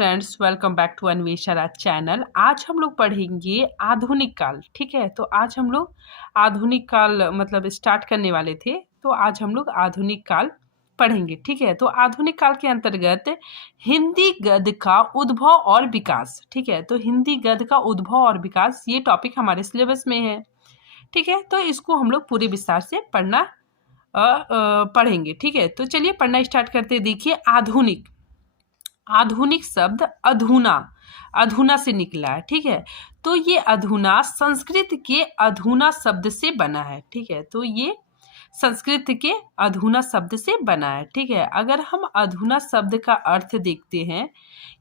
Friends, welcome back to Anvesha channel. आज हम लोग पढ़ेंगे आधुनिक काल। ठीक है, तो आज हम लोग आधुनिक काल मतलब स्टार्ट करने वाले थे, तो आज हम लोग आधुनिक काल पढ़ेंगे। ठीक है, तो आधुनिक काल के अंतर्गत हिंदी गद्य का उद्भव और विकास। ठीक है, तो हिंदी गद्य का उद्भव और विकास ये टॉपिक हमारे सिलेबस में है। ठीक है, तो इसको हम लोग पूरे विस्तार से पढ़ेंगे। ठीक है, तो चलिए पढ़ना स्टार्ट करते हैं। देखिए, आधुनिक आधुनिक शब्द अधुना अधुना से निकला है। ठीक है, तो ये अधुना संस्कृत के अधुना शब्द से बना है। ठीक है, तो ये संस्कृत के अधुना शब्द से बना है। ठीक है, अगर हम अधुना शब्द का अर्थ देखते हैं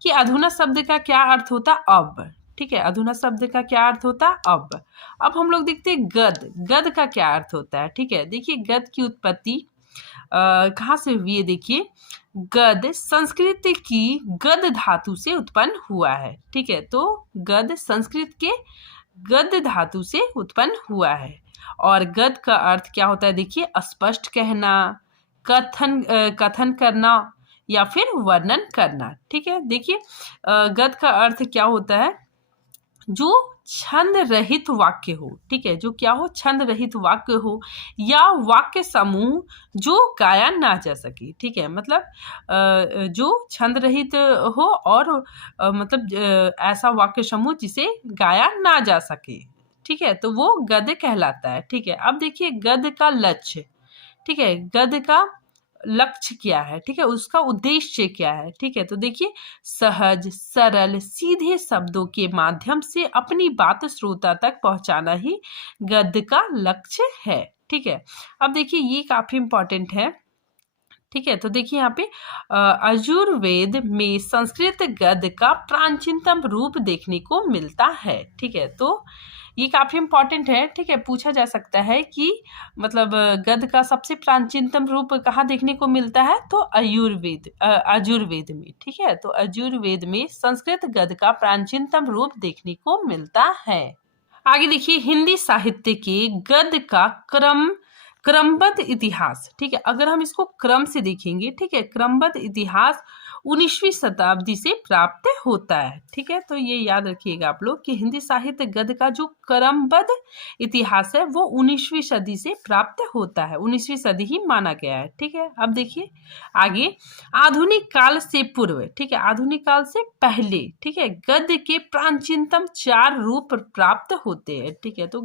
कि अधुना शब्द का क्या अर्थ होता अब। ठीक है, अधुना शब्द का क्या अर्थ होता अब हम लोग देखते हैं गद का क्या अर्थ होता है। ठीक है, देखिए गद की उत्पत्ति कहाँ से हुई है। देखिए, गद संस्कृत की गद धातु से उत्पन्न हुआ है। ठीक है, तो गद संस्कृत के गद धातु से उत्पन्न हुआ है। और गद का अर्थ क्या होता है। देखिए, स्पष्ट कहना, कथन करना या फिर वर्णन करना। ठीक है, देखिए गद का अर्थ क्या होता है, जो छंद रहित वाक्य हो। ठीक है, जो क्या हो, छंद रहित वाक्य हो या वाक्य समूह जो गाया ना जा सके। ठीक है, मतलब जो छंद रहित हो और मतलब ऐसा वाक्य समूह जिसे गाया ना जा सके। ठीक है, तो वो गद्य कहलाता है। ठीक है, अब देखिए गद्य का लक्ष्य। ठीक है, गद्य का लक्ष्य क्या है। ठीक है, उसका उद्देश्य क्या है। ठीक है, तो देखिए, सहज सरल सीधे शब्दों के माध्यम से अपनी बात श्रोता तक पहुंचाना ही गद्य का लक्ष्य है। ठीक है, अब देखिए ये काफी इंपॉर्टेंट है। ठीक है, तो देखिए यहाँ पे आयुर्वेद में संस्कृत गद्य का प्राचीनतम रूप देखने को मिलता है। ठीक है, तो ये काफी इंपॉर्टेंट है। ठीक है, पूछा जा सकता है कि मतलब गद्य का सबसे प्राचीनतम रूप कहाँ देखने को मिलता है, तो आयुर्वेद में। ठीक है, तो आयुर्वेद में संस्कृत गद्य का प्राचीनतम रूप देखने को मिलता है। आगे देखिए, हिंदी साहित्य के गद्य का क्रमबद्ध इतिहास। ठीक है, अगर हम इसको क्रम से देखेंगे, ठीक है, क्रमबद्ध इतिहास 19वीं शताब्दी से प्राप्त होता है। ठीक है, तो ये याद रखिएगा आप लोग कि हिंदी साहित्य गद्य का जो क्रमबद्ध इतिहास है वो 19वीं सदी से प्राप्त होता है। 19वीं सदी ही माना गया है। ठीक है, अब देखिए आगे, आधुनिक काल से पूर्व। ठीक है, आधुनिक काल से पहले। ठीक है, गद्य के प्राचीनतम 4 रूप प्राप्त होते हैं। ठीक है, तो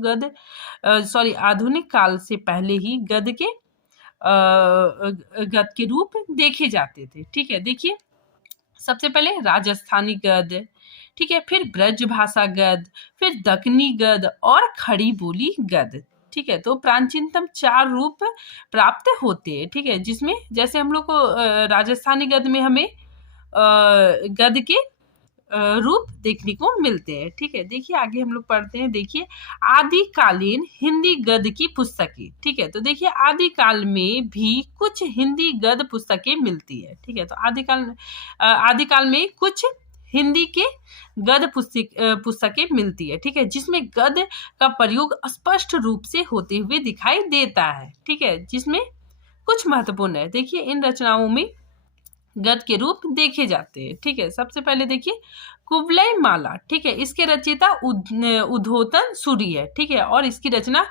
आधुनिक काल से पहले ही गद्य के रूप देखे जाते थे। ठीक है, देखिए सबसे पहले राजस्थानी गद्य। ठीक है, फिर ब्रज भाषा गद्य, फिर दक्कनी गद्य और खड़ी बोली गद्य। ठीक है, तो प्राचीनतम 4 रूप प्राप्त होते हैं। ठीक है, जिसमें जैसे हम लोग को राजस्थानी गद्य में हमें गद्य के रूप देखने को मिलते हैं। ठीक है, देखिए आगे हम लोग पढ़ते हैं। देखिए, आदिकालीन हिंदी गद्य की पुस्तकें। ठीक है, तो देखिए आदिकाल में भी कुछ हिंदी गद्य पुस्तकें मिलती है। ठीक है, तो आदिकाल में कुछ हिंदी के गद्य पुस्तकें मिलती है। ठीक है, जिसमें गद्य का प्रयोग स्पष्ट रूप से होते हुए दिखाई देता है। ठीक है, जिसमें कुछ महत्वपूर्ण है। देखिए, इन रचनाओं में गद्य के रूप देखे जाते हैं। ठीक है, सबसे पहले देखिए कुवलय माला। ठीक है, इसके रचयिता उद्धोतन सूरी है। ठीक है, और इसकी रचना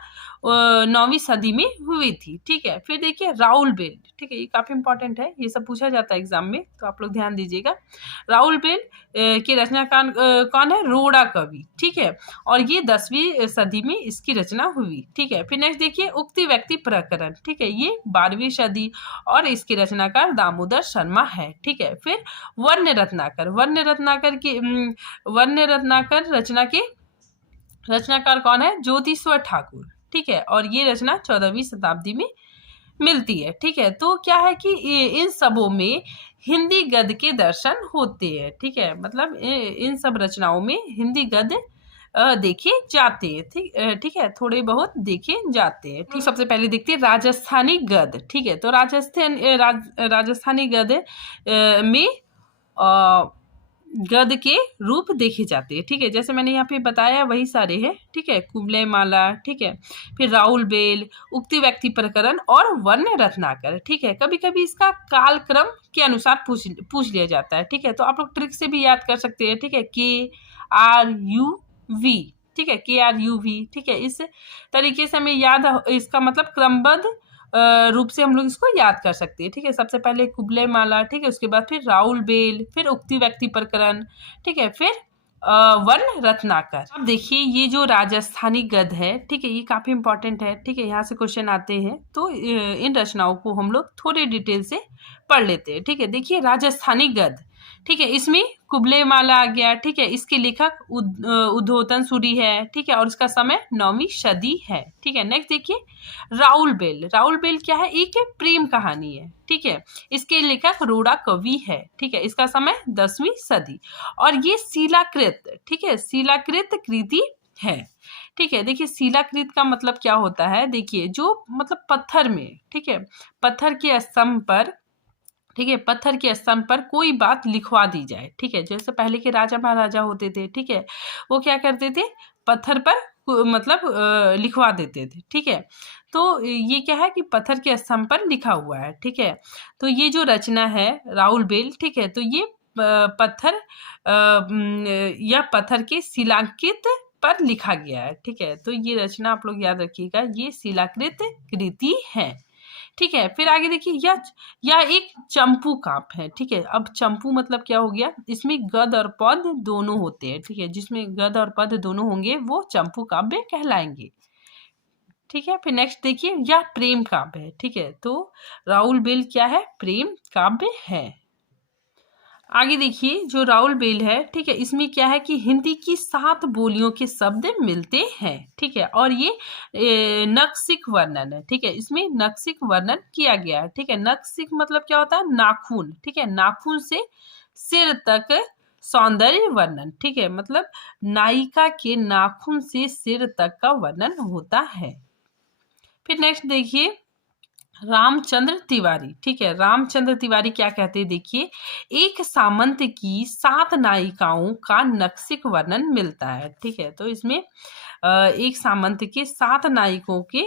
9वीं सदी में हुई थी। ठीक है, फिर देखिए राउल बेल। ठीक है, ये काफी इंपॉर्टेंट है, ये सब पूछा जाता है एग्जाम में, तो आप लोग ध्यान दीजिएगा। राउल बेल के रचनाकार कौन है, रोड़ा कवि। ठीक है, और ये 10वीं सदी में इसकी रचना हुई। ठीक है, फिर नेक्स्ट देखिए उक्ति व्यक्ति प्रकरण। ठीक है, ये 12वीं सदी और इसके रचनाकार दामोदर शर्मा है। ठीक है, फिर वर्ण रत्नाकर रचना के रचनाकार कौन है, ज्योतिश्वर ठाकुर। ठीक है, और ये रचना 14वीं शताब्दी में मिलती है। ठीक है, तो क्या है कि इन सबों में हिंदी गद्य के दर्शन होते हैं। ठीक है, मतलब इन सब रचनाओं में हिंदी गद्य देखे जाते हैं। ठीक है, थोड़े बहुत देखे जाते हैं। ठीक, सबसे पहले देखते हैं राजस्थानी गद्य। ठीक है, तो राजस्थानी गद्य में गद्य के रूप देखे जाते हैं। ठीक है, जैसे मैंने यहाँ पे बताया वही सारे हैं। ठीक है, कुबले माला, ठीक है, फिर राउल बेल, उक्ति व्यक्ति प्रकरण और वर्ण रत्नाकर। ठीक है, कभी कभी इसका कालक्रम के अनुसार पूछ लिया जाता है। ठीक है, तो आप लोग ट्रिक से भी याद कर सकते हैं। ठीक है, KRUV, ठीक है, KRUV। ठीक है, इस तरीके से हमें याद, इसका मतलब क्रमबद्ध रूप से हम लोग इसको याद कर सकते हैं। ठीक है, सबसे पहले कुबले माला, ठीक है, उसके बाद फिर राउल बेल, फिर उक्ति व्यक्ति प्रकरण, ठीक है, फिर वर्ण रत्नाकर। अब देखिए ये जो राजस्थानी गद्य है, ठीक है, ये काफी इंपॉर्टेंट है। ठीक है, यहाँ से क्वेश्चन आते हैं, तो इन रचनाओं को हम लोग थोड़े डिटेल से पढ़ लेते हैं। ठीक है, देखिए राजस्थानी गद्य, ठीक है, इसमें कुबले माला आ गया। ठीक है, इसके लेखक उद्धोतन सूरी है। ठीक है, और इसका समय 9वीं सदी है। ठीक है, नेक्स्ट देखिए राउल बेल। राउल बेल क्या है? एक प्रेम कहानी है। ठीक है, इसके लेखक रोड़ा कवि है। ठीक है, इसका समय 10वीं सदी, और ये शिलाकृत, ठीक है, शिलाकृत कृति है। ठीक है, देखिए शिलाकृत का मतलब क्या होता है? देखिए जो मतलब पत्थर में, ठीक है, पत्थर के स्तंभ पर, ठीक है, पत्थर के स्तंभ पर कोई बात लिखवा दी जाए। ठीक है, जैसे पहले के राजा महाराजा होते थे, ठीक है, वो क्या करते थे? पत्थर पर मतलब लिखवा देते थे। ठीक है, तो ये क्या है कि पत्थर के स्तंभ पर लिखा हुआ है। ठीक है, तो ये जो रचना है राउल बेल, ठीक है, तो ये पत्थर या पत्थर के शिलांकित पर लिखा गया है। ठीक है, तो ये रचना आप लोग याद रखिएगा, ये शिलाकृत कृति है। ठीक है, फिर आगे देखिए यह एक चंपू काप है। ठीक है, अब चंपू मतलब क्या हो गया? इसमें गद और पद दोनों होते हैं। ठीक है, जिसमें गद और पद दोनों होंगे वो चंपू काव्य कहलाएंगे। ठीक है, फिर नेक्स्ट देखिए यह प्रेम काव्य है। ठीक है, तो राउल बेल क्या है? प्रेम काव्य है। आगे देखिए जो राउल बेल है, ठीक है, इसमें क्या है कि हिंदी की 7 बोलियों के शब्द मिलते हैं। ठीक है, और ये नक्सिक वर्णन है। ठीक है, इसमें नक्सिक वर्णन किया गया है। ठीक है, नक्सिक मतलब क्या होता है? नाखून। ठीक है, नाखून से सिर तक सौंदर्य वर्णन। ठीक है, मतलब नायिका के नाखून से सिर तक का वर्णन होता है। फिर नेक्स्ट देखिए रामचंद्र तिवारी। ठीक है, रामचंद्र तिवारी क्या कहते हैं? देखिए एक सामंत की 7 नायिकाओं का नक्सिक वर्णन मिलता है। ठीक है, तो इसमें एक सामंत के 7 नायकों के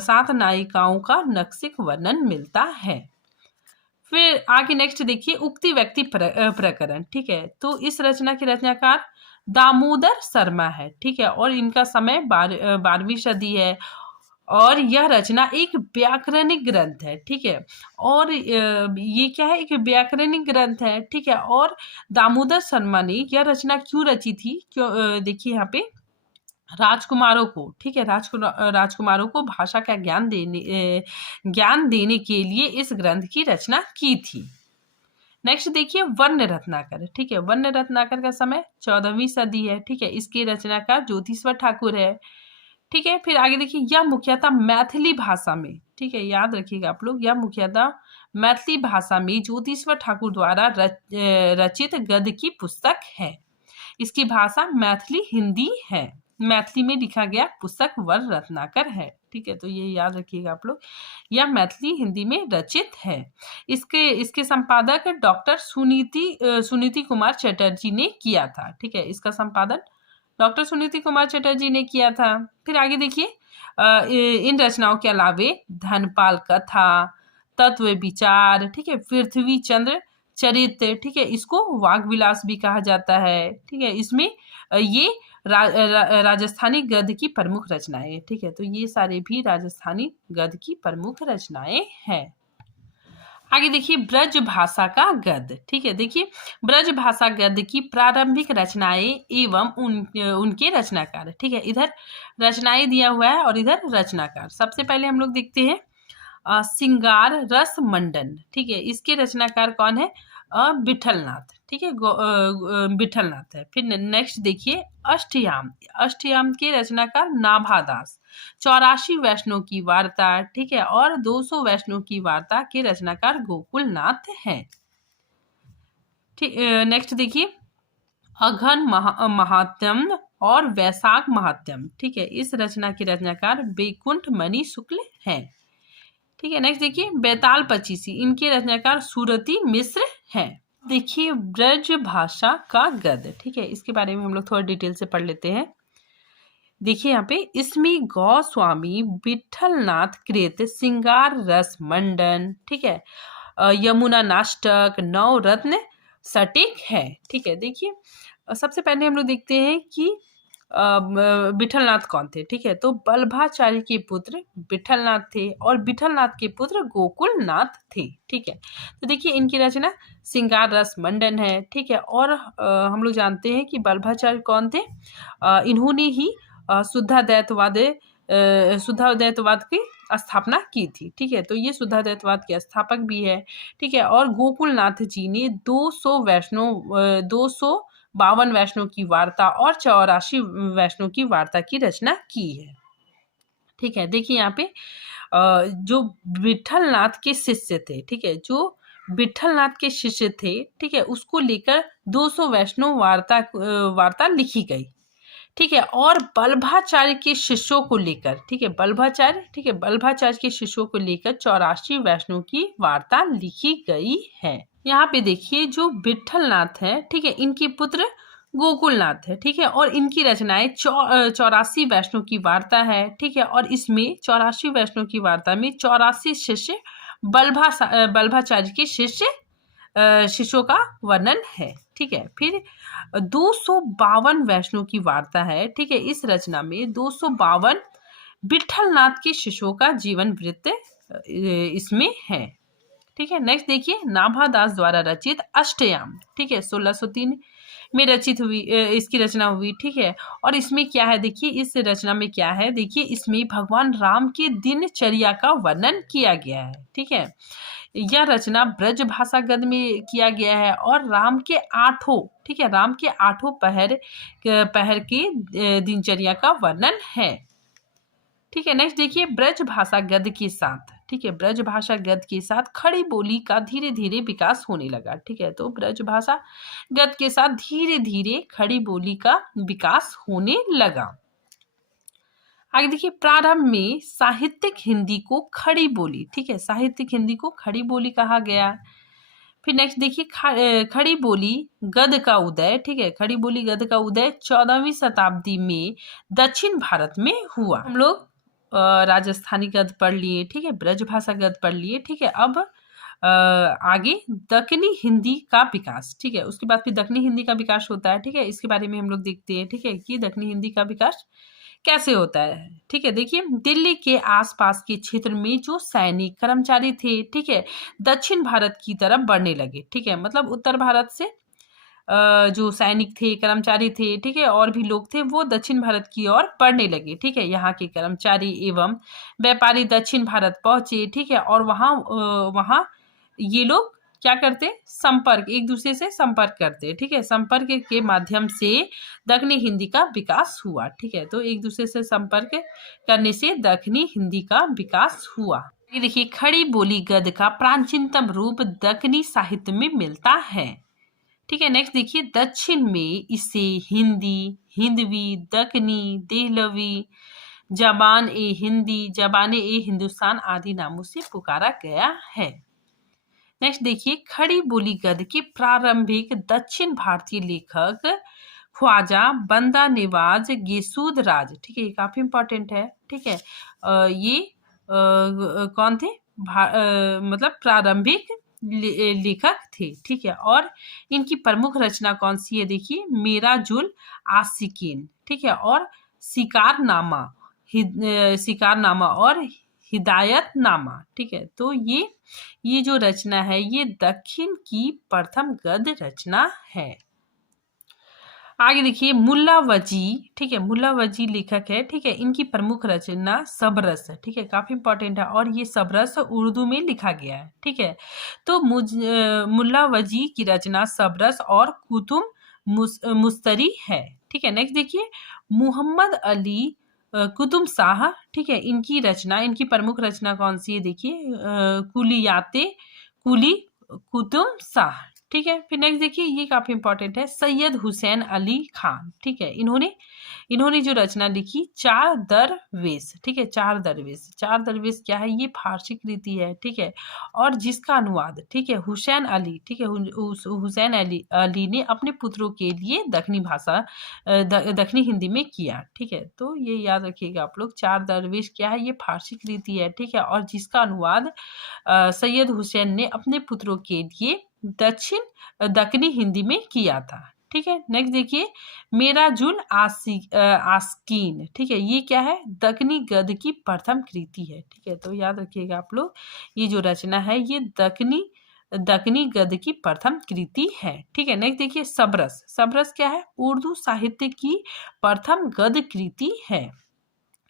7 नायिकाओं का नक्सिक वर्णन मिलता है। फिर आगे नेक्स्ट देखिए उक्ति व्यक्ति प्रकरण। ठीक है, तो इस रचना के रचनाकार दामोदर शर्मा है। ठीक है, और इनका समय 12वीं सदी है, और यह रचना एक व्याकरणिक ग्रंथ है। ठीक है, और ये क्या है? एक व्याकरणिक ग्रंथ है। ठीक है, और दामोदर शर्मा ने यह रचना क्यों रची थी? क्यों? देखिए यहाँ पे राजकुमारों को, ठीक है, राजकुमारों को भाषा का ज्ञान देने के लिए इस ग्रंथ की रचना की थी। नेक्स्ट देखिए वर्ण रत्नाकर। ठीक है, वर्ण रत्नाकर का समय 14वीं सदी है। ठीक है, इसके रचनाकार ज्योतिश्वर ठाकुर है। ठीक है, फिर आगे देखिए यह मुख्यतः मैथिली भाषा में, ठीक है, याद रखिएगा आप लोग, यह मुख्यतः मैथिली भाषा में ज्योतिश्वर ठाकुर द्वारा रचित गद्य की पुस्तक है। इसकी भाषा मैथिली हिंदी है। मैथिली में लिखा गया पुस्तक वर्ण रत्नाकर है। ठीक है, तो ये याद रखिएगा आप लोग, यह मैथिली हिंदी में रचित है। इसके संपादक डॉक्टर सुनीति कुमार चटर्जी ने किया था। ठीक है, इसका संपादन डॉक्टर सुनीति कुमार चटर्जी ने किया था। फिर आगे देखिए इन रचनाओं के अलावे धनपाल कथा, तत्व विचार, ठीक है, पृथ्वी चंद्र चरित्र, ठीक है, इसको वाग विलास भी कहा जाता है। ठीक है, इसमें ये राजस्थानी गद्य की प्रमुख रचनाएं। ठीक है, तो ये सारे भी राजस्थानी गद्य की प्रमुख रचनाएं हैं। आगे देखिए ब्रज भाषा का गद्य। ठीक है, देखिए ब्रज भाषा गद्य की प्रारंभिक रचनाएं एवं उनके रचनाकार। ठीक है, इधर रचनाएं दिया हुआ है और इधर रचनाकार। सबसे पहले हम लोग देखते हैं सिंगार रस मंडन। ठीक है, इसके रचनाकार कौन है? विठलनाथ। ठीक है, विठलनाथ है। फिर नेक्स्ट देखिए अष्टयाम। अष्टयाम के रचनाकार नाभादास। 84 वैष्णव की वार्ता, ठीक है, और 200 वैष्णव की वार्ता के रचनाकार गोकुलनाथ हैं। ठीक, नेक्स्ट देखिए अघन महात्म्य और वैशाख महात्म्य। ठीक है, इस रचना के रचनाकार बैकुंठ मणि शुक्ल हैं। ठीक है, नेक्स्ट देखिए बेताल पचीसी। इनके रचनाकार सूरती मिश्र हैं। देखिए ब्रज भाषा का गद्य, ठीक है, इसके बारे में हम लोग थोड़ा डिटेल से पढ़ लेते हैं। देखिए यहाँ पे, इसमें गोस्वामी विठलनाथ कृत श्रृंगार रस मंडन, ठीक है, यमुना नाष्टक नवरत्न सटीक है, ठीक है। देखिए सबसे पहले हम लोग देखते हैं कि विठलनाथ कौन थे, ठीक है। तो बल्भाचार्य के पुत्र विठलनाथ थे और विठलनाथ के पुत्र गोकुलनाथ थे, ठीक है। तो देखिए इनकी रचना श्रृंगार रस मंडन है, ठीक है। और हम लोग जानते हैं कि बल्भाचार्य कौन थे, इन्होंने ही शुद्धाद्वैतवाद की स्थापना की थी, ठीक है। तो ये शुद्धाद्वैतवाद के स्थापक भी है, ठीक है। और गोकुलनाथ जी ने 252 वैष्णव की वार्ता और 84 वैष्णव की वार्ता की रचना की है, ठीक है। देखिए यहाँ पे जो विठलनाथ के शिष्य थे, ठीक है, जो विठलनाथ के शिष्य थे, ठीक है, उसको लेकर 200 वैष्णव वार्ता लिखी गई, ठीक है। और बल्भाचार्य के शिष्यों को लेकर, ठीक है, बल्भाचार्य के शिष्यों को लेकर 84 वैष्णव की वार्ता लिखी गई है। यहाँ पे देखिए जो विठलनाथ है, ठीक है, इनके पुत्र गोकुलनाथ है, ठीक है। और इनकी रचनाएं 84 वैष्णव की वार्ता है, ठीक है। और इसमें 84 वैष्णव की वार्ता में 84 शिष्य बल्भाचार्य के शिष्यों का वर्णन है, ठीक है। फिर 252 वैष्णव की वार्ता है, ठीक है। इस रचना में 252 विठलनाथ के शिष्यों का जीवन वृत्त इसमें है, ठीक है। नेक्स्ट देखिए नाभादास द्वारा रचित अष्टयाम, ठीक है, 1603 में रचित हुई, इसकी रचना हुई, ठीक है। और इसमें क्या है, देखिए इस रचना में क्या है, देखिए इसमें भगवान राम के दिनचर्या का वर्णन किया गया है, ठीक है। यह रचना ब्रज भाषा गद्य में किया गया है और राम के 8 ठीक है, राम के 8 पहर के दिनचर्या का वर्णन है, ठीक है। नेक्स्ट देखिए ब्रज भाषा गद्य के साथ, ठीक है, ब्रज भाषा गद्य के साथ खड़ी बोली का धीरे धीरे विकास होने लगा, ठीक है। तो ब्रज भाषा गद्य के साथ धीरे धीरे खड़ी बोली का विकास होने लगा। आगे देखिए प्रारंभ में साहित्यिक हिंदी को खड़ी बोली, ठीक है, साहित्यिक हिंदी को खड़ी बोली कहा गया। फिर नेक्स्ट देखिए खड़ी बोली गद्य का उदय, ठीक है, खड़ी बोली गद्य का उदय 14वीं शताब्दी में दक्षिण भारत में हुआ। हम लोग राजस्थानी गद्य पढ़ लिए, ठीक है, ब्रज भाषा गद्य पढ़ लिए, ठीक है। अब आगे दक्कनी हिंदी का विकास, ठीक है, उसके बाद फिर दक्कनी हिंदी का विकास होता है, ठीक है। इसके बारे में हम लोग देखते हैं, ठीक है, कि दक्कनी हिंदी का विकास कैसे होता है, ठीक है। देखिए दिल्ली के आसपास के क्षेत्र में जो सैनिक कर्मचारी थे, ठीक है, दक्षिण भारत की तरफ बढ़ने लगे, ठीक है, मतलब उत्तर भारत से जो सैनिक थे कर्मचारी थे, ठीक है, और भी लोग थे वो दक्षिण भारत की ओर बढ़ने लगे, ठीक है। यहाँ के कर्मचारी एवं व्यापारी दक्षिण भारत पहुंचे, ठीक है। और वहाँ ये लोग क्या करते, संपर्क, एक दूसरे से संपर्क करते, ठीक है, संपर्क के माध्यम से दक्कनी हिंदी का विकास हुआ, ठीक है। तो एक दूसरे से संपर्क करने से दक्कनी हिंदी का विकास हुआ। ये देखिए खड़ी बोली गद्य का प्राचीनतम रूप दक्कनी साहित्य में मिलता है, ठीक है। नेक्स्ट देखिए दक्षिण में इसे हिंदी, हिंदवी, दक्कनी, देहलवी, जबान ए हिंदुस्तान आदि नामों से पुकारा गया है। नेक्स्ट देखिए खड़ी बोली गद्य के प्रारंभिक दक्षिण भारतीय लेखक ख्वाजा बंदा नवाज गेसूद राज, ठीक है, ये काफी इंपॉर्टेंट है, ठीक है। ये कौन थे, मतलब प्रारंभिक लेखक थे, ठीक है। और इनकी प्रमुख रचना कौन सी है, देखिए मेराजुल आशिकीन, ठीक है, और शिकारनामा और हिदायतनामा, ठीक है। तो ये जो रचना है ये दक्षिण की प्रथम गद्य रचना है। आगे देखिए मुल्ला वजी, ठीक है, मुल्ला वजी लेखक है, ठीक है। इनकी प्रमुख रचना सबरस है, ठीक है, काफी इंपॉर्टेंट है, और ये सबरस उर्दू में लिखा गया है, ठीक है। तो मुल्ला वजी की रचना सबरस और कुतुब मुस्तरी है, ठीक है। नेक्स्ट देखिए मोहम्मद अली कुतुब शाह, ठीक है, इनकी प्रमुख रचना कौन सी है, देखिए कुली कुतुब शाह, ठीक है। फिर नेक्स्ट देखिए, ये काफी इंपॉर्टेंट है, सैयद हुसैन अली खान। ठीक है, इन्होंने जो रचना लिखी चार दरवेश। ठीक है, चार दरवेश क्या है, ये फारसी कृति है। ठीक है, और जिसका अनुवाद, ठीक है, हुसैन अली, ठीक है, हुसैन अली ने अपने पुत्रों के लिए दक्षिणी हिंदी में किया। ठीक है, तो ये याद रखिएगा आप लोग, चार दरवेश क्या है, ये फारसी कृति है। ठीक है, और जिसका अनुवाद सैयद हुसैन ने अपने पुत्रों के लिए दक्षिणी हिंदी में किया था। ठीक है, नेक्स्ट देखिए, मेरा जुल आस्कीन। ठीक है, ये क्या है, दक्कनी गद्य की प्रथम कृति है। ठीक है, तो याद रखिएगा आप लोग, ये जो रचना है ये दक्कनी गद्य की प्रथम कृति है। ठीक है, नेक्स्ट देखिए, सबरस क्या है, उर्दू साहित्य की प्रथम गद्य कृति है।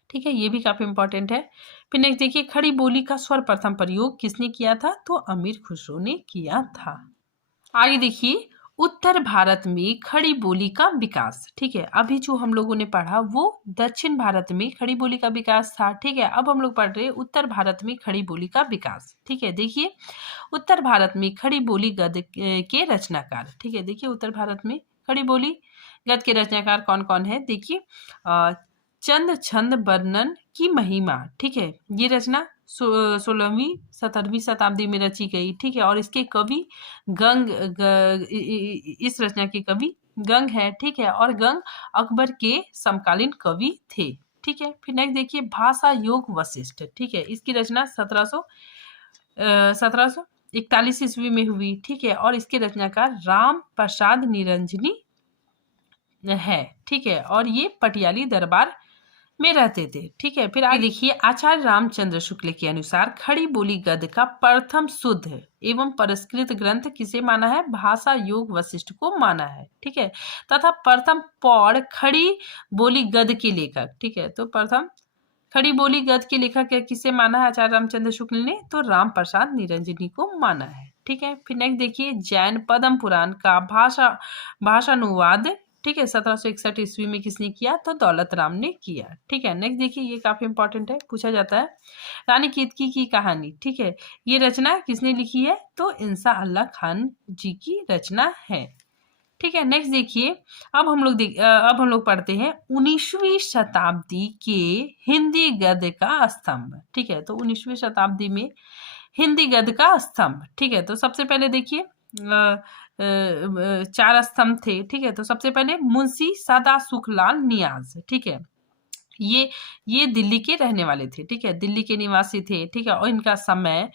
ठीक है, ये भी काफी इंपॉर्टेंट है। फिर नेक्स्ट देखिए, खड़ी बोली का सर्वप्रथम प्रयोग किसने किया था, तो अमीर खुसरो ने किया था। आगे देखिए, उत्तर भारत में खड़ी बोली का विकास। ठीक है, अभी जो हम लोगों ने पढ़ा वो दक्षिण भारत में खड़ी बोली का विकास था। ठीक है, अब हम लोग पढ़ रहे हैं उत्तर भारत में खड़ी बोली का विकास। ठीक है, देखिए, उत्तर भारत में खड़ी बोली गद्य के रचनाकार। ठीक है, देखिए, उत्तर भारत में खड़ी बोली गद्य के रचनाकार कौन कौन है, देखिए, चंद छंद वर्णन की महिमा। ठीक है, ये रचना 16वीं 17वीं शताब्दी में रची गई। ठीक है, और इसके कवि इस रचना के कवि गंग है। ठीक है, और गंग अकबर के समकालीन कवि थे। ठीक है, फिर नेक्स्ट देखिए, भाषा योग वशिष्ठ। ठीक है, इसकी रचना 1741 ईस्वी में हुई। ठीक है, और इसके रचनाकार राम प्रसाद निरंजनी है। ठीक है, और ये पटियाली दरबार में रहते थे। ठीक है, फिर आगे देखिए, आचार्य रामचंद्र शुक्ल के अनुसार खड़ी बोली गद्य का प्रथम शुद्ध एवं परिष्कृत ग्रंथ किसे माना है, भाषा योग वशिष्ठ को माना है। ठीक है, तथा प्रथम पौड़ खड़ी बोली गद्य के लेखक। ठीक है, तो प्रथम खड़ी बोली गद्य के लेखक किसे माना है आचार्य रामचंद्र शुक्ल ने, तो राम प्रसाद निरंजनी को माना है। ठीक है, फिर नेक्स्ट देखिए, जैन पद्म पुराण का भाषानुवाद, ठीक है, 1761 ईस्वी में किसने किया, तो दौलत राम ने किया। ठीक है, नेक्स्ट देखिए, ये काफी इंपॉर्टेंट है, पूछा जाता है, रानी केतकी की कहानी। ठीक है, ये रचना किसने लिखी है, तो इंसा अल्लाह खान जी की रचना है। ठीक है, नेक्स्ट देखिए, अब हम लोग पढ़ते हैं 19वीं शताब्दी के हिंदी गद्य का स्तंभ। ठीक है, तो 19वीं शताब्दी में हिंदी गद्य का स्तंभ। ठीक है, तो सबसे पहले देखिए, चार स्तंभ थे। ठीक है, तो सबसे पहले मुंशी सदा सुखलाल नियाज। ठीक है, ये दिल्ली के रहने वाले थे। ठीक है, दिल्ली के निवासी थे। ठीक है, और इनका समय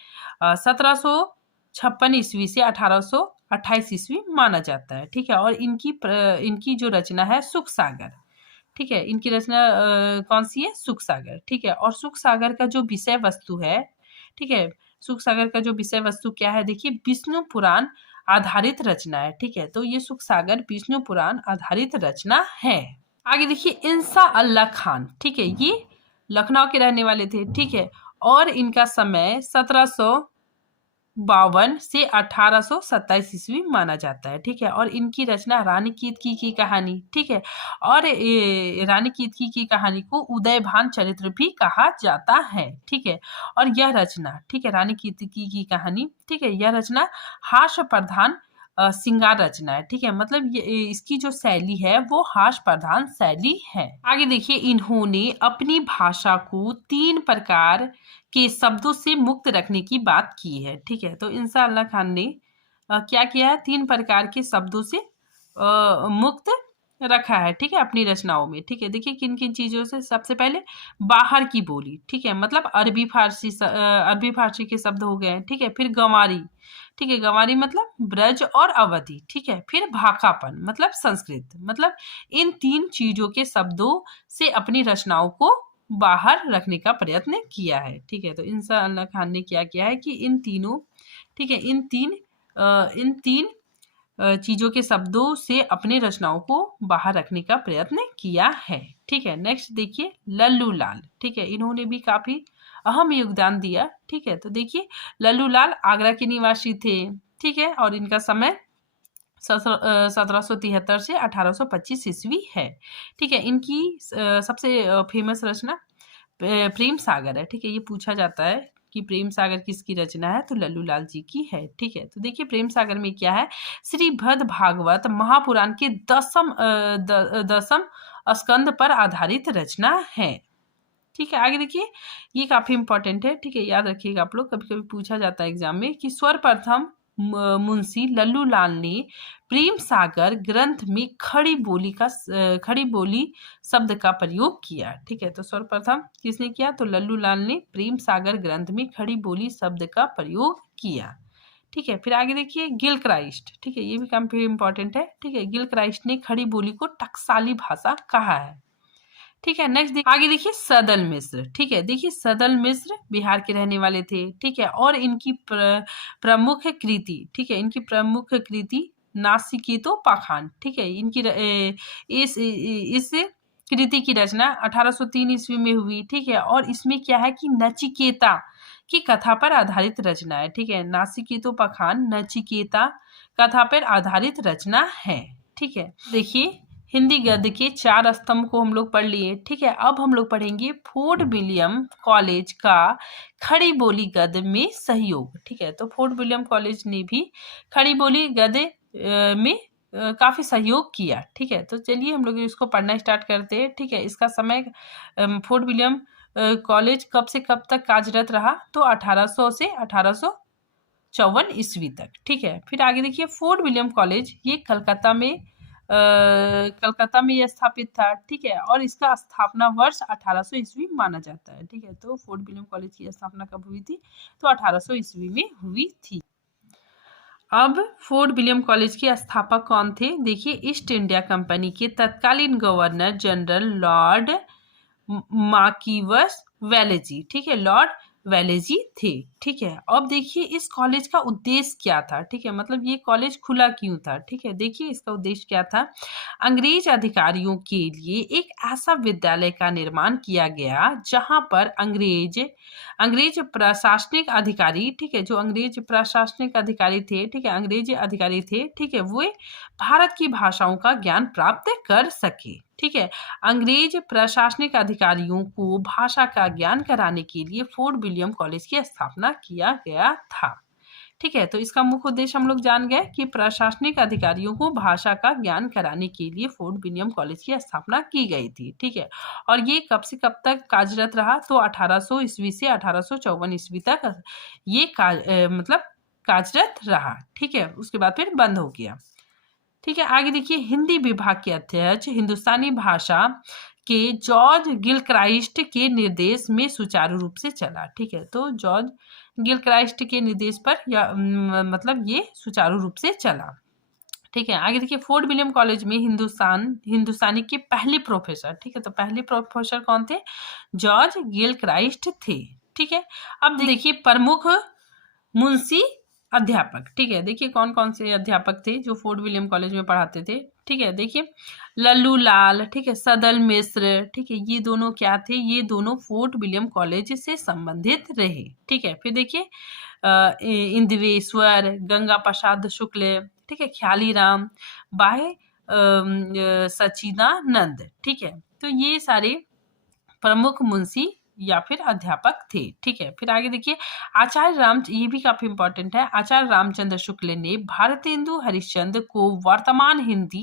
1756 ईस्वी से 1828 ईस्वी माना जाता है। ठीक है, और इनकी जो रचना है सुख सागर। ठीक है, इनकी रचना कौन सी है, सुख सागर। ठीक है, और सुख सागर का जो विषय वस्तु है, ठीक है, सुख सागर का जो विषय वस्तु क्या है, देखिए, विष्णु पुराण आधारित रचना है। ठीक है, तो ये सुख सागर विष्णु पुराण आधारित रचना है। आगे देखिए, इंसा अल्लाह खान। ठीक है, ये लखनऊ के रहने वाले थे। ठीक है, और इनका समय 1752 से 1827 ईस्वी माना जाता है। ठीक है, और इनकी रचना रानी केतकी की कहानी। ठीक है, और रानी केतकी की कहानी को उदयभान चरित्र भी कहा जाता है। ठीक है, और यह रचना, ठीक है, रानी केतकी की कहानी, ठीक है, यह रचना हास्य प्रधान श्रृंगार रचना है। ठीक है, मतलब इसकी जो शैली है वो हास्य प्रधान शैली है। आगे देखिए, इन्होंने अपनी भाषा को 3 प्रकार के शब्दों से मुक्त रखने की बात की है। ठीक है, तो इंसा अल्लाह खान ने क्या किया है, 3 प्रकार के शब्दों से मुक्त रखा है। ठीक है, अपनी रचनाओं में। ठीक है, देखिए, किन किन चीजों से, सबसे पहले बाहर की बोली। ठीक है, मतलब अरबी फारसी के शब्द हो गए। ठीक है, फिर गंवारी। ठीक है, गंवारी मतलब ब्रज और अवधि। ठीक है, फिर भाखापन मतलब संस्कृत। मतलब इन 3 चीजों के शब्दों से अपनी रचनाओं को बाहर रखने का प्रयत्न किया है। ठीक है, तो इंसा अल्लाह खान ने क्या किया है कि इन तीनों, ठीक है, इन तीन चीजों के शब्दों से अपने रचनाओं को बाहर रखने का प्रयत्न किया है। ठीक है, नेक्स्ट देखिए, लल्लू लाल। ठीक है, इन्होंने भी काफी अहम योगदान दिया। ठीक है, तो देखिए, लल्लू लाल आगरा के निवासी थे। ठीक है, और इनका समय 1773 से 1825 ईस्वी है। ठीक है, इनकी सबसे फेमस रचना प्रेम सागर है। ठीक है, ये पूछा जाता है कि प्रेम सागर किसकी रचना है, तो लल्लू लाल जी की है। ठीक है, तो देखिए प्रेम सागर में क्या है, श्री भद्र भागवत महापुराण के दसम स्कंद पर आधारित रचना है। ठीक है, आगे देखिए, ये काफी इंपॉर्टेंट है। ठीक है, याद रखिएगा आप लोग, कभी कभी पूछा जाता है एग्जाम में कि सर्वप्रथम मुंशी लल्लू लाल ने प्रेम सागर ग्रंथ में खड़ी बोली शब्द का प्रयोग किया। ठीक है, तो सर्वप्रथम किसने किया, तो लल्लू लाल ने प्रेम सागर ग्रंथ में खड़ी बोली शब्द का प्रयोग किया। ठीक है, फिर आगे देखिए गिल क्राइस्ट। ठीक है, ये भी काफी इंपॉर्टेंट है। ठीक है, गिल क्राइस्ट ने खड़ी बोली को टकसाली भाषा कहा है। ठीक है, नेक्स्ट आगे देखिए सदल मिश्र। ठीक है, देखिए सदल मिश्र बिहार के रहने वाले थे। ठीक है, और इनकी प्रमुख कृति, ठीक है, इनकी प्रमुख कृति नासिकेतो पाखंड। ठीक है, इनकी इस कृति की रचना 1803 ईस्वी में हुई। ठीक है, और इसमें क्या है कि नचिकेता की कथा पर आधारित रचना है। ठीक है, नासिकेतो पाखंड नचिकेता कथा पर आधारित रचना है। ठीक है, देखिए हिंदी गद्य के 4 स्तंभ को हम लोग पढ़ लिए। ठीक है, अब हम लोग पढ़ेंगे फोर्ट विलियम कॉलेज का खड़ी बोली गद्य में सहयोग। ठीक है, तो फोर्ट विलियम कॉलेज ने भी खड़ी बोली गद्य में काफी सहयोग किया। ठीक है, तो चलिए हम लोग इसको पढ़ना स्टार्ट करते हैं। ठीक है, इसका समय फोर्ट विलियम कॉलेज कब से कब तक कार्यरत रहा, तो 1800 से 1854 ईस्वी तक। ठीक है, फिर आगे देखिए फोर्ट विलियम कॉलेज ये कलकत्ता में यह स्थापित था। ठीक है, और इसका स्थापना वर्ष 1800 ईस्वी माना जाता है। ठीक है, तो फोर्ट विलियम कॉलेज की स्थापना कब हुई थी, तो 1800 ईस्वी में हुई थी। अब फोर्ट विलियम कॉलेज के स्थापक कौन थे, देखिए ईस्ट इंडिया कंपनी के तत्कालीन गवर्नर जनरल लॉर्ड मार्किवस वेलेजी। ठीक है, लॉर्ड वेलेजी थे। ठीक है, अब देखिए इस कॉलेज का उद्देश्य क्या था। ठीक है, मतलब ये कॉलेज खुला क्यों था। ठीक है, देखिए इसका उद्देश्य क्या था, अंग्रेज अधिकारियों के लिए एक ऐसा विद्यालय का निर्माण किया गया जहां पर अंग्रेज प्रशासनिक अधिकारी, ठीक है, जो अंग्रेज प्रशासनिक अधिकारी थे, ठीक है, अंग्रेज अधिकारी थे, ठीक है, वो भारत की भाषाओं का ज्ञान प्राप्त कर सके। ठीक है, अंग्रेज प्रशासनिक अधिकारियों को भाषा का ज्ञान कराने के लिए फोर्ट विलियम कॉलेज की स्थापना किया गया था। ठीक है, तो इसका मुख्य उद्देश्य हम लोग जान गए कि प्रशासनिक अधिकारियों को भाषा का ज्ञान कराने के लिए फोर्ट विलियम कॉलेज की स्थापना की गई थी। ठीक है, और ये कब से कब तक कार्यरत रहा, तो 1800 ईस्वी से 1854 ईस्वी तक ये मतलब कार्यरत रहा। ठीक है, उसके बाद फिर बंद हो गया। ठीक है, आगे देखिए हिंदी विभाग के अध्यक्ष हिंदुस्तानी भाषा के जॉर्ज गिलक्राइस्ट के निर्देश में सुचारू रूप से चला। ठीक है, तो जॉर्ज गिलक्राइस्ट के निर्देश पर मतलब ये सुचारू रूप से चला। ठीक है, आगे देखिए फोर्ट विलियम कॉलेज में हिंदुस्तानी के पहले प्रोफेसर, ठीक है, तो पहले प्रोफेसर कौन थे, जॉर्ज गिलक्राइस्ट थे। ठीक है, अब देखिए प्रमुख मुंशी अध्यापक। ठीक है, देखिए कौन कौन से अध्यापक थे जो फोर्ट विलियम कॉलेज में पढ़ाते थे। ठीक है, देखिए लल्लू लाल, ठीक है, सदल मिश्र, ठीक है, ये दोनों क्या थे, ये दोनों फोर्ट विलियम कॉलेज से संबंधित रहे। ठीक है, फिर देखिए इंदवेश्वर, गंगा प्रसाद शुक्ल, ठीक है, ख्याली राम, बाहे सच्चिदानंद। ठीक है, तो ये सारे प्रमुख मुंशी या फिर अध्यापक थे। ठीक है, फिर आगे देखिए ये भी काफी इंपॉर्टेंट है, आचार्य रामचंद्र शुक्ल ने भारतेंदु हरिश्चंद्र को वर्तमान हिंदी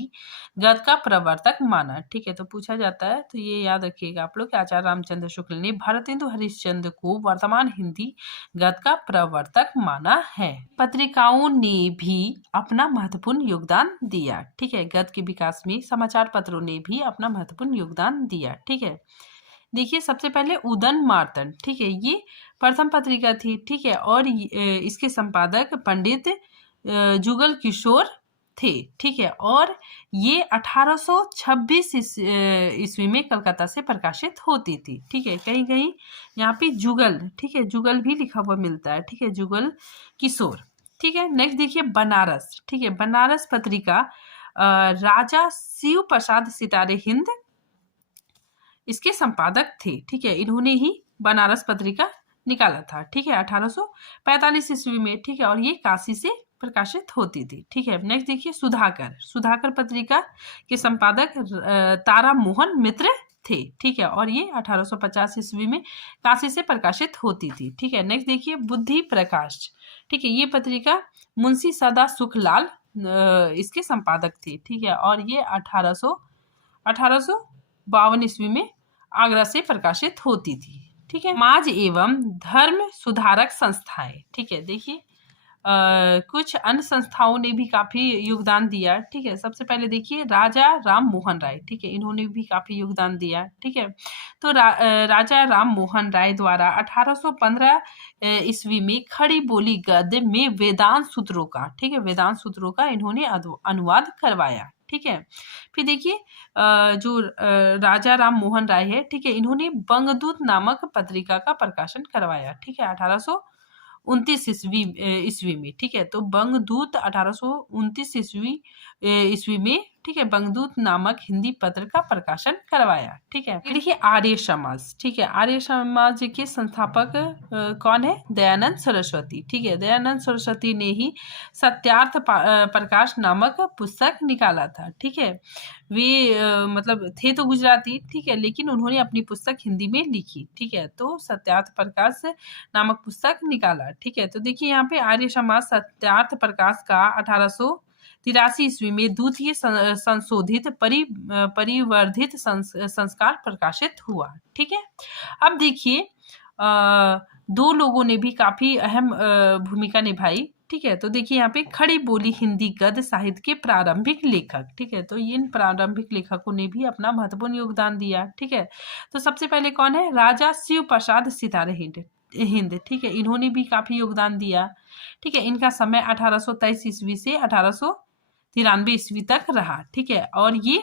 गद्य का प्रवर्तक माना। ठीक है, तो पूछा जाता है, तो ये याद रखिएगा आप लोग कि आचार्य रामचंद्र शुक्ल ने भारतेंदु हरिश्चंद्र को वर्तमान हिंदी गद्य का प्रवर्तक माना है। पत्रिकाओं ने भी अपना महत्वपूर्ण योगदान दिया। ठीक है, गद्य के विकास में समाचार पत्रों ने भी अपना महत्वपूर्ण योगदान दिया। ठीक है, देखिए सबसे पहले उदन मार्तंड, ठीक है, ये प्रथम पत्रिका थी। ठीक है, और इसके संपादक पंडित जुगल किशोर थे। ठीक है, और ये 1826 ईस्वी में कलकत्ता से प्रकाशित होती थी। ठीक है, कहीं कहीं यहाँ पे जुगल, ठीक है, जुगल भी लिखा हुआ मिलता है। ठीक है, जुगल किशोर। ठीक है, नेक्स्ट देखिए बनारस। ठीक है, बनारस पत्रिका राजा शिव प्रसाद सितारे हिंद इसके संपादक थे। ठीक है, इन्होंने ही बनारस पत्रिका निकाला था। ठीक है, 1845 ईस्वी में। ठीक है, और ये काशी से प्रकाशित होती थी। ठीक है, नेक्स्ट देखिए सुधाकर पत्रिका के संपादक तारा मोहन मित्र थे, ठीक है, और ये 1850 ईस्वी में काशी से प्रकाशित होती थी, ठीक है। नेक्स्ट देखिए बुद्धि प्रकाश, ठीक है, ये पत्रिका मुंशी सदा सुखलाल इसके संपादक थे, ठीक है, और ये 1852 ईस्वी में आगरा से प्रकाशित होती थी, ठीक है। समाज एवं धर्म सुधारक संस्थाएं, ठीक है, देखिए कुछ अन्य संस्थाओं ने भी काफी योगदान दिया, ठीक है। सबसे पहले देखिए राजा राम मोहन राय, ठीक है, इन्होंने भी काफी योगदान दिया, ठीक है। तो राजा राम मोहन राय द्वारा 1815 ईस्वी में खड़ी बोली गद्य में वेदांत सूत्रों का, ठीक है, वेदांत सूत्रों का इन्होंने अनुवाद करवाया, ठीक है। फिर देखिए जो राजा राम मोहन राय है, ठीक है, इन्होंने बंगदूत नामक पत्रिका का प्रकाशन करवाया, ठीक है, 1829 ईस्वी में, ठीक है। तो बंगदूत 1829 ईस्वी में, ठीक है, बंगदूत नामक हिंदी पत्र का प्रकाशन करवाया, ठीक है। देखिए आर्य समाज, ठीक है, आर्य समाज के संस्थापक कौन है? दयानंद सरस्वती, ठीक है, दयानंद सरस्वती ने ही सत्यार्थ प्रकाश नामक पुस्तक निकाला था, ठीक है। वे मतलब थे तो गुजराती, ठीक है, लेकिन उन्होंने अपनी पुस्तक हिंदी में लिखी, ठीक है, तो सत्यार्थ प्रकाश नामक पुस्तक निकाला, ठीक है। तो देखिए यहाँ पे आर्य समाज सत्यार्थ प्रकाश का 1883 ईस्वी में द्वितीय संशोधित परिवर्धित संस्कार प्रकाशित हुआ, ठीक है। अब देखिए दो लोगों ने भी काफी अहम भूमिका निभाई, ठीक है। तो देखिए यहाँ पे खड़ी बोली हिंदी गद्य साहित्य के प्रारंभिक लेखक, ठीक है, तो इन प्रारंभिक लेखकों ने भी अपना महत्वपूर्ण योगदान दिया, ठीक है। तो सबसे पहले कौन है? राजा शिव प्रसाद सितारे हिंद, ठीक है, इन्होंने भी काफी योगदान दिया, ठीक है। इनका समय 1823 ईस्वी से 1893 ईस्वी तक रहा, ठीक है, और ये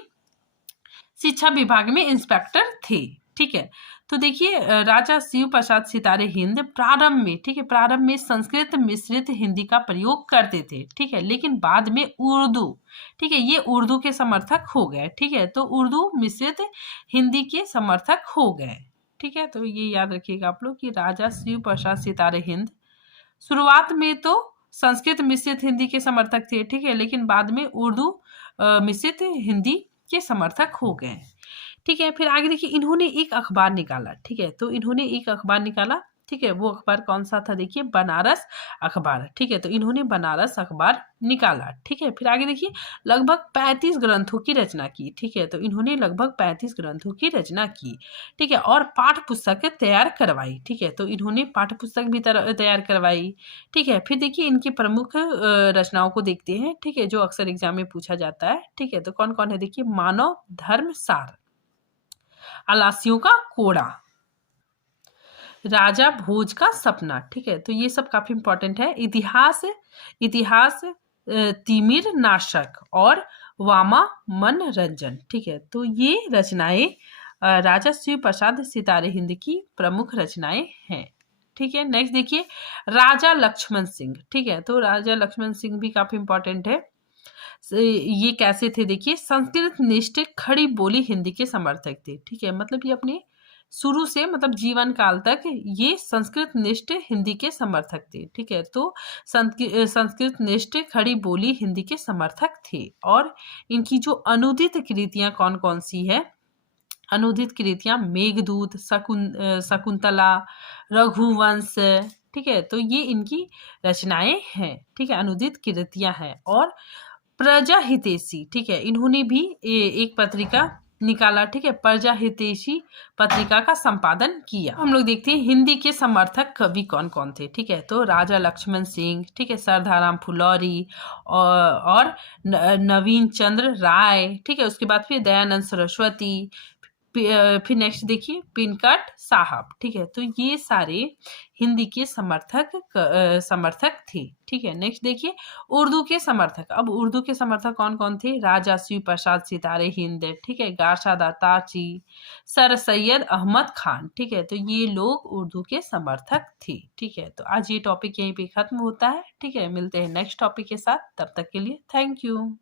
शिक्षा विभाग में इंस्पेक्टर थे, ठीक है। तो देखिए राजा शिव प्रसाद सितारे हिंद प्रारंभ में, ठीक है, प्रारंभ में संस्कृत मिश्रित हिंदी का प्रयोग करते थे, ठीक है, लेकिन बाद में उर्दू, ठीक है, ये उर्दू के समर्थक हो गए, ठीक है, तो उर्दू मिश्रित हिंदी के समर्थक हो गए, ठीक है। तो ये याद रखिएगा आप लोग कि राजा शिव प्रसाद सितारे हिंद शुरुआत में तो संस्कृत मिश्रित हिंदी के समर्थक थे, ठीक है, लेकिन बाद में उर्दू मिश्रित हिंदी के समर्थक हो गए, ठीक है। फिर आगे देखिए इन्होंने एक अखबार निकाला, ठीक है, तो इन्होंने एक अखबार निकाला, ठीक है, वो अखबार कौन सा था? देखिए बनारस अखबार, ठीक है, तो इन्होंने बनारस अखबार निकाला, ठीक है। फिर आगे देखिए लगभग 35 ग्रंथों की रचना की, ठीक है, तो इन्होंने लगभग 35 ग्रंथों की रचना की, ठीक है, और पाठ्य पुस्तक तैयार करवाई, ठीक है, तो इन्होंने पाठ्य पुस्तक भी तैयार करवाई, ठीक है। फिर देखिए इनकी प्रमुख रचनाओं को देखते हैं, ठीक है, जो अक्सर एग्जाम में पूछा जाता है, ठीक है, तो कौन कौन है? देखिए मानव धर्म सार, आलासियों का कोड़ा, राजा भोज का सपना, ठीक है, तो ये सब काफी इंपॉर्टेंट है। इतिहास तिमिर नाशक और वामा मनरंजन, ठीक है, तो ये रचनाएं राजा शिव प्रसाद सितारे हिंद की प्रमुख रचनाएं हैं, ठीक है। नेक्स्ट देखिए राजा लक्ष्मण सिंह, ठीक है, तो राजा लक्ष्मण सिंह भी काफी इंपॉर्टेंट है। ये कैसे थे? देखिए संस्कृत निष्ठ खड़ी बोली हिंदी के समर्थक थे, ठीक है, मतलब ये अपने शुरू से मतलब जीवन काल तक ये संस्कृत निष्ठ हिंदी के समर्थक थे, ठीक है, तो संस्कृत निष्ठ खड़ी बोली हिंदी के समर्थक थे। और इनकी जो अनुदित कृतियां कौन कौन सी है? अनुदित कृतियां मेघदूत, शकुंतला, रघुवंश, ठीक है, तो ये इनकी रचनाएं हैं, ठीक है, अनुदित कृतियां हैं। और प्रजा हितैषी, ठीक है, इन्होंने भी एक पत्रिका निकाला, ठीक है, प्रजा हितैषी पत्रिका का संपादन किया। हम लोग देखते हैं हिंदी के समर्थक कवि कौन कौन थे, ठीक है, तो राजा लक्ष्मण सिंह, ठीक है, सरदाराम फुलौरी और नवीन चंद्र राय, ठीक है, उसके बाद फिर दयानंद सरस्वती, फिर नेक्स्ट देखिए पिनकट साहब, ठीक है, तो ये सारे हिंदी के समर्थक थे, ठीक है। नेक्स्ट देखिए उर्दू के समर्थक, अब उर्दू के समर्थक कौन कौन थे? राजा शिव प्रसाद सितारे हिंद, ठीक है, गारशाद अत्ताची, सर सैयद अहमद खान, ठीक है, तो ये लोग उर्दू के समर्थक थे, ठीक है। तो आज ये टॉपिक यहीं पे खत्म होता है, ठीक है, मिलते हैं नेक्स्ट टॉपिक के साथ, तब तक के लिए थैंक यू।